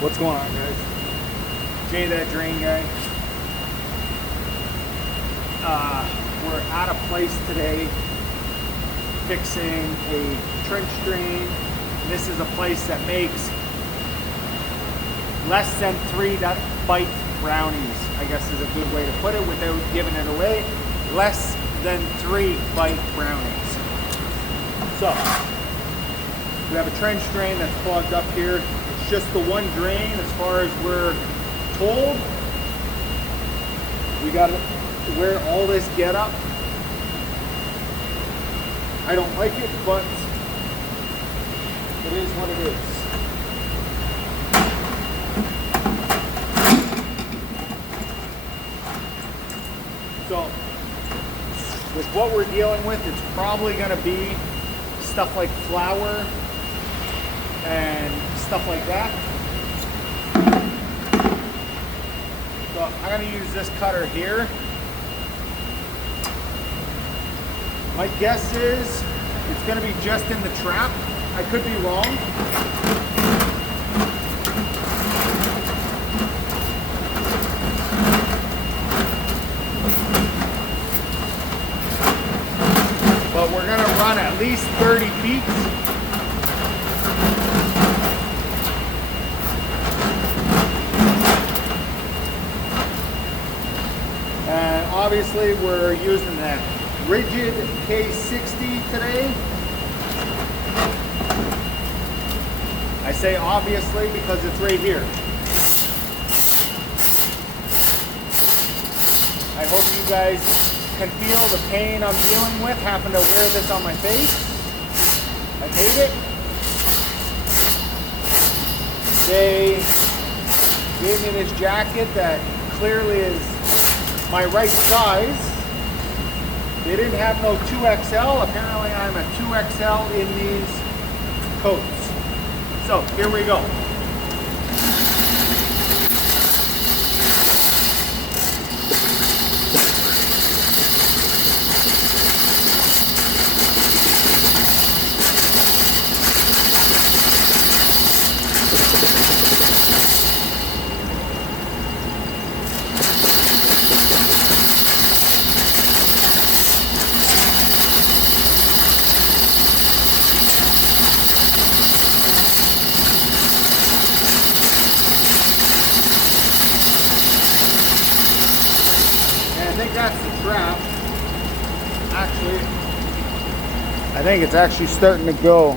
What's going on, guys? Jay, that drain guy. We're at a place today fixing a trench drain. This is a place that makes less than 3-bite brownies, I guess is a good way to put it without giving it away. Less than 3-bite brownies. So, we have a trench drain that's clogged up here. It's just the one drain as far as we're told. We got where all this get up. I don't like it, but it is what it is. So, with what we're dealing with, it's probably going to be stuff like flour and stuff like that. So I'm going to use this cutter here. My guess is it's going to be just in the trap. I could be wrong. But we're going to run at least 30 feet. And obviously we're using that rigid K60 today. I say obviously because it's right here. I hope you guys can feel the pain I'm dealing with having to wear this on my face. I hate it. They gave me this jacket that clearly is my right size. They didn't have no 2XL. Apparently I'm a 2XL in these coats. So here we go. I think that's the trap. Actually, I think it's actually starting to go.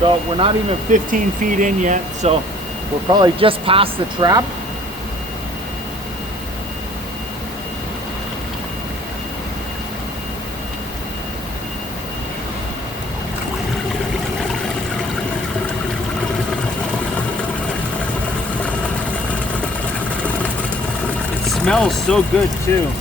So we're not even 15 feet in yet, so we're probably just past the trap. It smells so good too.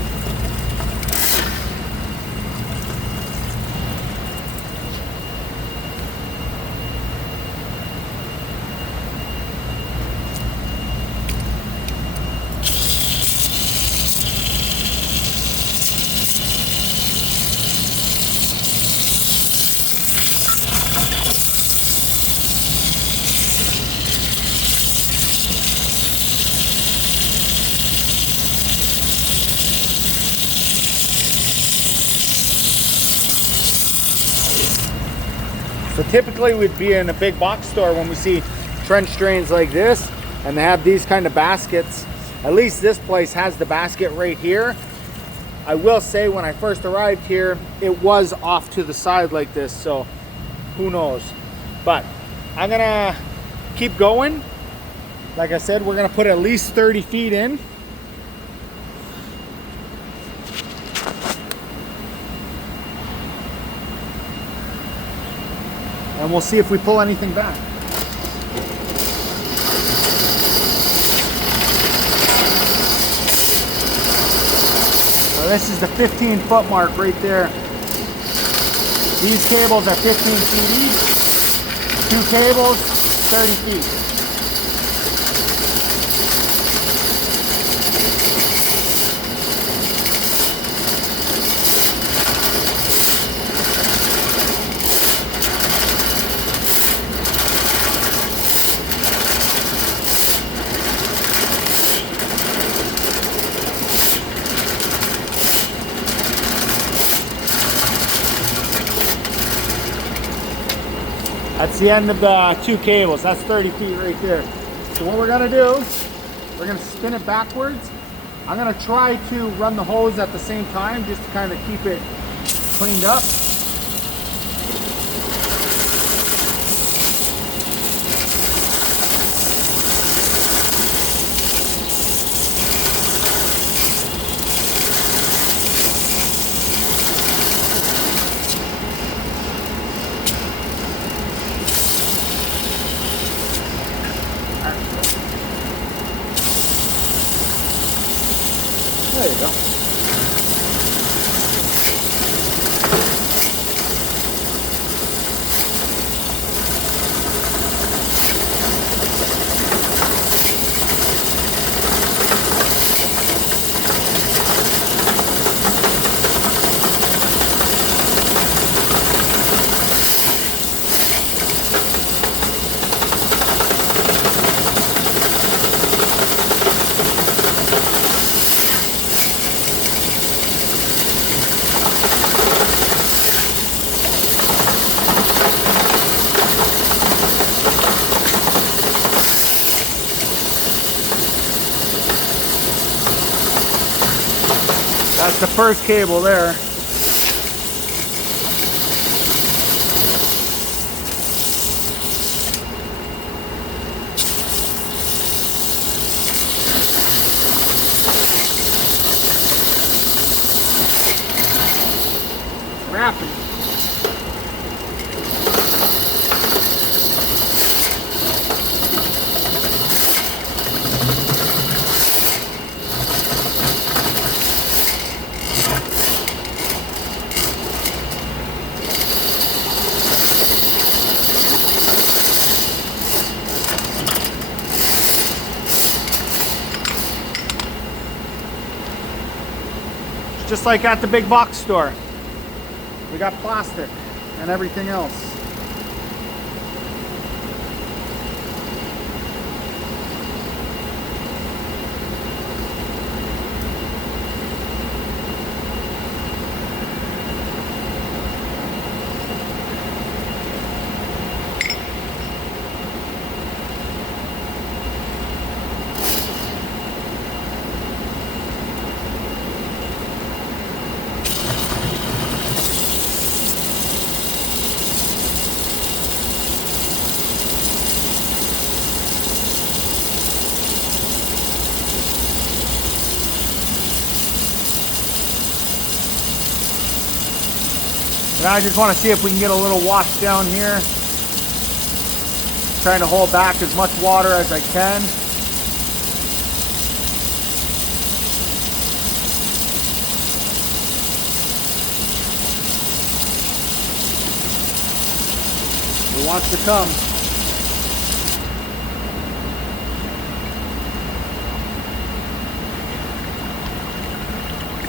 So typically we'd be in a big box store when we see trench drains like this and they have these kind of baskets. At least this place has the basket right here. I will say when I first arrived here, it was off to the side like this, so who knows. But I'm gonna keep going. Like I said, we're gonna put at least 30 feet in. and we'll see if we pull anything back. So this is the 15-foot mark right there. These cables are 15 feet each. 2 cables, 30 feet. That's the end of the 2 cables. That's 30 feet right there. So what we're gonna do, we're gonna spin it backwards. I'm gonna try to run the hose at the same time just to kind of keep it cleaned up. There you go. That's the first cable there. Wrapping. Just like at the big box store. We got plastic and everything else. And I just want to see if we can get a little wash down here. Trying to hold back as much water as I can. It wants to come.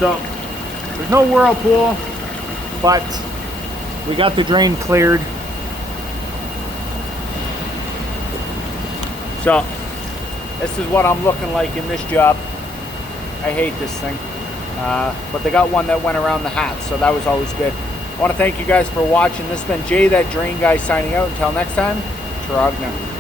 So, there's no whirlpool, but we got the drain cleared. So, this is what I'm looking like in this job. I hate this thing. But they got one that went around the hat, so that was always good. I want to thank you guys for watching. This has been Jay, that drain guy, signing out. Until next time, Taragna.